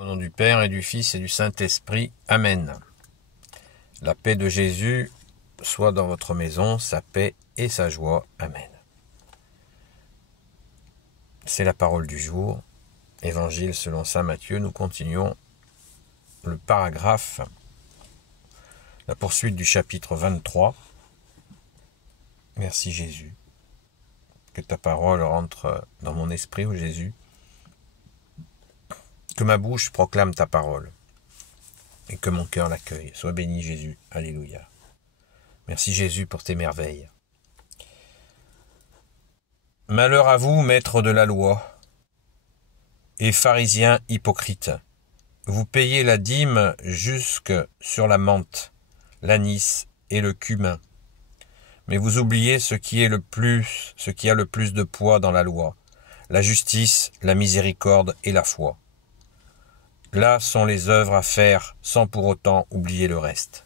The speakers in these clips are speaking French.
Au nom du Père et du Fils et du Saint-Esprit. Amen. La paix de Jésus soit dans votre maison, sa paix et sa joie. Amen. C'est la parole du jour. Évangile selon saint Matthieu. Nous continuons le paragraphe, la poursuite du chapitre 23. Merci Jésus. Que ta parole rentre dans mon esprit, ô Jésus. Que ma bouche proclame ta parole et que mon cœur l'accueille. Sois béni Jésus. Alléluia. Merci Jésus pour tes merveilles. Malheur à vous, maîtres de la loi et pharisiens hypocrites. Vous payez la dîme jusque sur la menthe, l'anis et le cumin. Mais vous oubliez ce qui a le plus de poids dans la loi, la justice, la miséricorde et la foi. Là sont les œuvres à faire sans pour autant oublier le reste.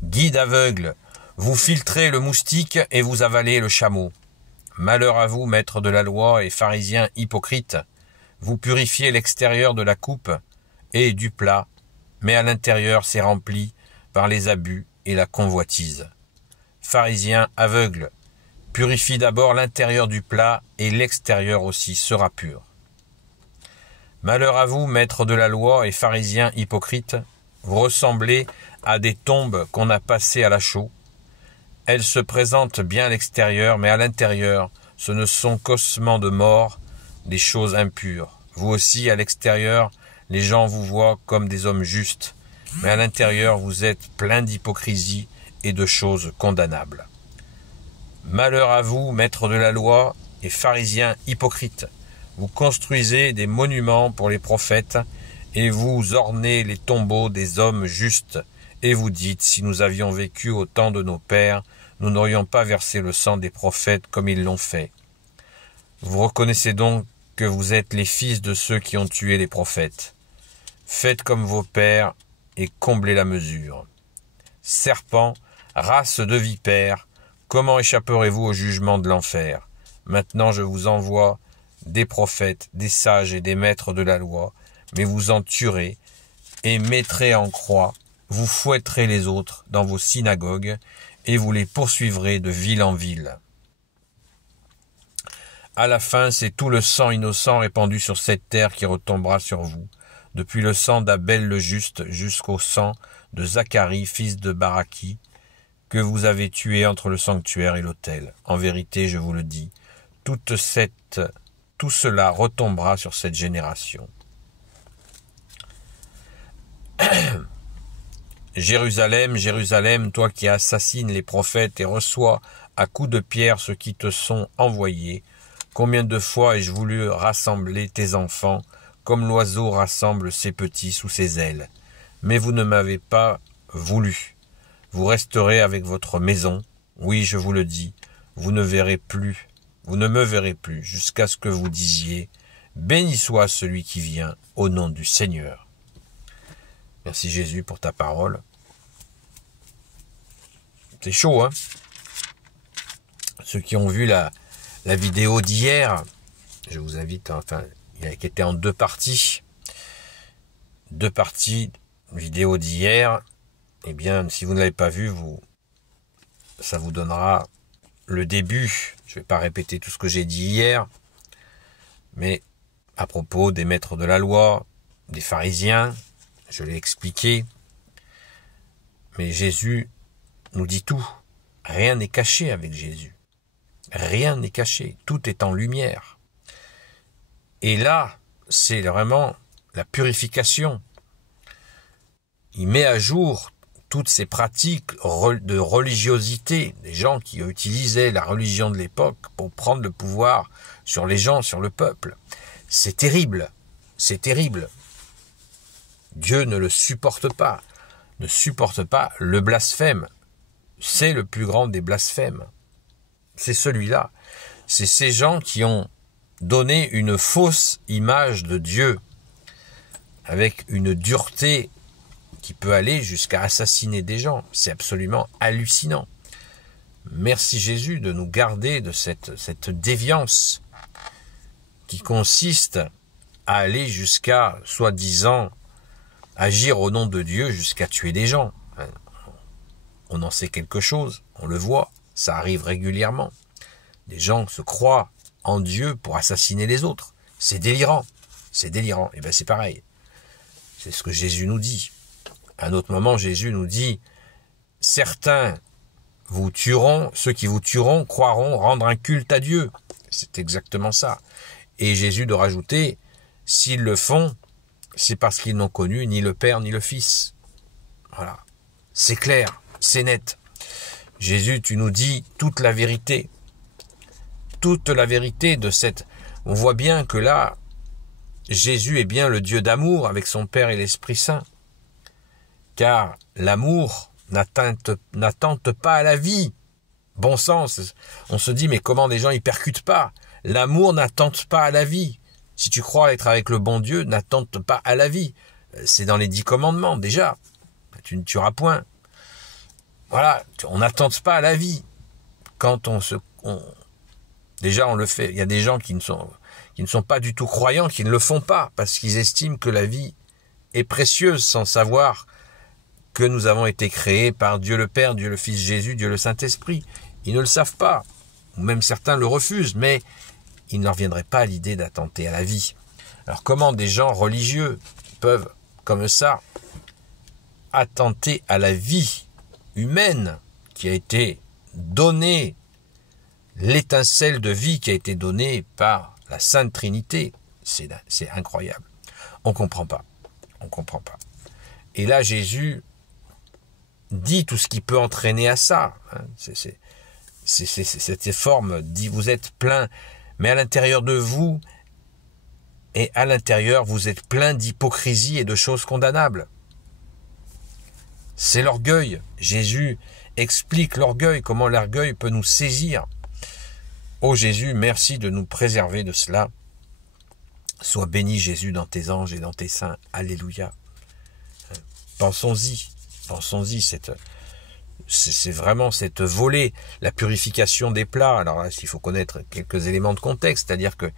Guide aveugle, vous filtrez le moustique et vous avalez le chameau. Malheur à vous, maîtres de la loi et pharisiens hypocrites, vous purifiez l'extérieur de la coupe et du plat, mais à l'intérieur c'est rempli par les abus et la convoitise. Pharisiens aveugles, purifie d'abord l'intérieur du plat et l'extérieur aussi sera pur. Malheur à vous, maîtres de la loi et pharisiens hypocrites, vous ressemblez à des tombes qu'on a passées à la chaux. Elles se présentent bien à l'extérieur, mais à l'intérieur, ce ne sont qu'ossements de mort, des choses impures. Vous aussi, à l'extérieur, les gens vous voient comme des hommes justes, mais à l'intérieur, vous êtes plein d'hypocrisie et de choses condamnables. Malheur à vous, maîtres de la loi et pharisiens hypocrites, vous construisez des monuments pour les prophètes et vous ornez les tombeaux des hommes justes et vous dites, si nous avions vécu au temps de nos pères, nous n'aurions pas versé le sang des prophètes comme ils l'ont fait. Vous reconnaissez donc que vous êtes les fils de ceux qui ont tué les prophètes. Faites comme vos pères et comblez la mesure. Serpents, race de vipères, comment échapperez-vous au jugement de l'enfer? Maintenant je vous envoie des prophètes, des sages et des maîtres de la loi, mais vous en tuerez et mettrez en croix, vous fouetterez les autres dans vos synagogues et vous les poursuivrez de ville en ville. À la fin, c'est tout le sang innocent répandu sur cette terre qui retombera sur vous, depuis le sang d'Abel le juste jusqu'au sang de Zacharie, fils de Baraki, que vous avez tué entre le sanctuaire et l'autel. En vérité, je vous le dis, tout cela retombera sur cette génération. Jérusalem, Jérusalem, toi qui assassines les prophètes et reçois à coups de pierre ceux qui te sont envoyés, combien de fois ai-je voulu rassembler tes enfants, comme l'oiseau rassemble ses petits sous ses ailes. Mais vous ne m'avez pas voulu. Vous resterez avec votre maison. Oui, je vous le dis, vous ne me verrez plus, jusqu'à ce que vous disiez, béni soit celui qui vient au nom du Seigneur. Merci Jésus pour ta parole. C'est chaud, hein? Ceux qui ont vu la vidéo d'hier, je vous invite, il a été en deux parties. Deux parties, vidéo d'hier. Eh bien, si vous ne l'avez pas vu, ça vous donnera le début. Je ne vais pas répéter tout ce que j'ai dit hier, mais à propos des maîtres de la loi, des pharisiens, je l'ai expliqué. Mais Jésus nous dit tout. Rien n'est caché avec Jésus. Rien n'est caché. Tout est en lumière. Et là, c'est vraiment la purification. Il met à jour toutes ces pratiques de religiosité, des gens qui utilisaient la religion de l'époque pour prendre le pouvoir sur les gens, sur le peuple. C'est terrible, c'est terrible. Dieu ne le supporte pas, ne supporte pas le blasphème. C'est le plus grand des blasphèmes. C'est celui-là. C'est ces gens qui ont donné une fausse image de Dieu, avec une dureté qui peut aller jusqu'à assassiner des gens. C'est absolument hallucinant. Merci Jésus de nous garder de cette déviance qui consiste à aller jusqu'à, soi-disant, agir au nom de Dieu jusqu'à tuer des gens. On en sait quelque chose, on le voit, ça arrive régulièrement. Des gens se croient en Dieu pour assassiner les autres. C'est délirant, c'est délirant. Et bien c'est pareil, c'est ce que Jésus nous dit. À un autre moment, Jésus nous dit, certains vous tueront, ceux qui vous tueront croiront rendre un culte à Dieu. C'est exactement ça. Et Jésus de rajouter, s'ils le font, c'est parce qu'ils n'ont connu ni le Père ni le Fils. Voilà. C'est clair, c'est net. Jésus, tu nous dis toute la vérité. Toute la vérité de cette... On voit bien que là, Jésus est bien le Dieu d'amour avec son Père et l'Esprit Saint. Car l'amour n'attente pas à la vie. Bon sens. On se dit, mais comment des gens y percutent pas? L'amour n'attente pas à la vie. Si tu crois être avec le bon Dieu, n'attente pas à la vie. C'est dans les 10 commandements, déjà. Tu ne tueras point. Voilà, on n'attente pas à la vie. Quand déjà on le fait. Il y a des gens qui ne sont pas du tout croyants, qui ne le font pas, parce qu'ils estiment que la vie est précieuse, sans savoir que nous avons été créés par Dieu le Père, Dieu le Fils Jésus, Dieu le Saint-Esprit. Ils ne le savent pas, ou même certains le refusent, mais il ne leur viendrait pas à l'idée d'attenter à la vie. Alors comment des gens religieux peuvent, comme ça, attenter à la vie humaine qui a été donnée, l'étincelle de vie qui a été donnée par la Sainte Trinité? C'est incroyable. On comprend pas. On comprend pas. Et là, Jésus dit tout ce qui peut entraîner à ça. Cette forme dit, vous êtes plein, mais à l'intérieur de vous, et à l'intérieur, vous êtes plein d'hypocrisie et de choses condamnables. C'est l'orgueil. Jésus explique l'orgueil, comment l'orgueil peut nous saisir. Ô Jésus, merci de nous préserver de cela. Sois béni, Jésus, dans tes anges et dans tes saints. Alléluia. Pensons-y. Pensons-y. C'est vraiment cette volée, la purification des plats. Alors là, il faut connaître quelques éléments de contexte, c'est-à-dire que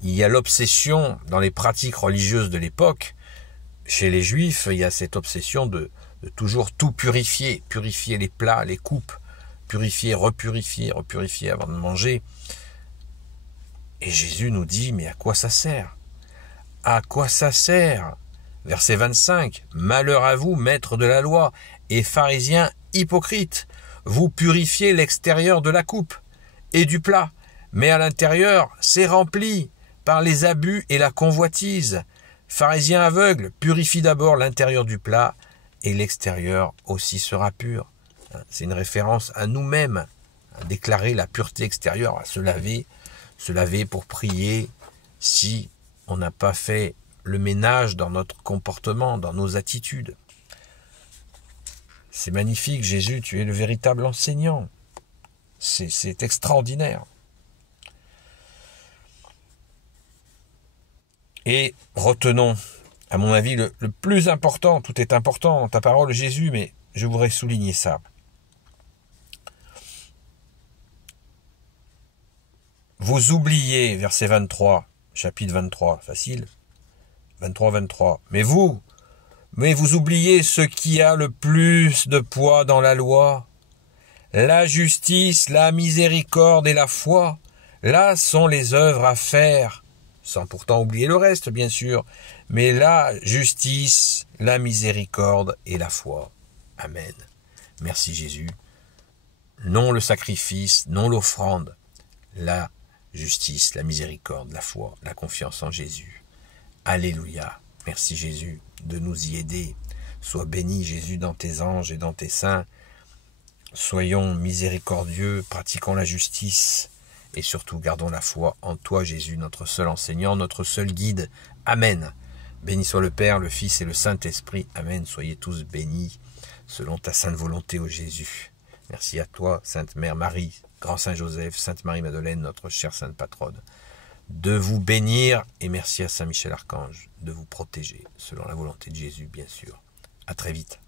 il y a l'obsession dans les pratiques religieuses de l'époque. Chez les Juifs, il y a cette obsession de toujours tout purifier, purifier les plats, les coupes, purifier, repurifier avant de manger. Et Jésus nous dit, mais à quoi ça sert? À quoi ça sert? Verset 25, « Malheur à vous, maîtres de la loi, et pharisiens hypocrites, vous purifiez l'extérieur de la coupe et du plat, mais à l'intérieur, c'est rempli par les abus et la convoitise. Pharisiens aveugles, purifie d'abord l'intérieur du plat, et l'extérieur aussi sera pur. » C'est une référence à nous-mêmes, à déclarer la pureté extérieure, à se laver pour prier, si on n'a pas fait le ménage dans notre comportement, dans nos attitudes. C'est magnifique, Jésus, tu es le véritable enseignant. C'est extraordinaire. Et retenons, à mon avis, le plus important, tout est important dans ta parole, Jésus, mais je voudrais souligner ça. Vous oubliez, verset 23, chapitre 23, facile, 23. Mais vous oubliez ce qui a le plus de poids dans la loi, la justice, la miséricorde et la foi. Là sont les œuvres à faire, sans pourtant oublier le reste, bien sûr, mais la justice, la miséricorde et la foi. Amen. Merci Jésus. Non le sacrifice, non l'offrande, la justice, la miséricorde, la foi, la confiance en Jésus. Alléluia. Merci Jésus de nous y aider. Sois béni Jésus dans tes anges et dans tes saints. Soyons miséricordieux, pratiquons la justice et surtout gardons la foi en toi Jésus, notre seul enseignant, notre seul guide. Amen. Béni soit le Père, le Fils et le Saint-Esprit. Amen. Soyez tous bénis selon ta sainte volonté, ô Jésus. Merci à toi, Sainte Mère Marie, Grand Saint Joseph, Sainte Marie-Madeleine, notre chère Sainte Patronne, de vous bénir, et merci à Saint Michel Archange de vous protéger, selon la volonté de Jésus, bien sûr. À très vite.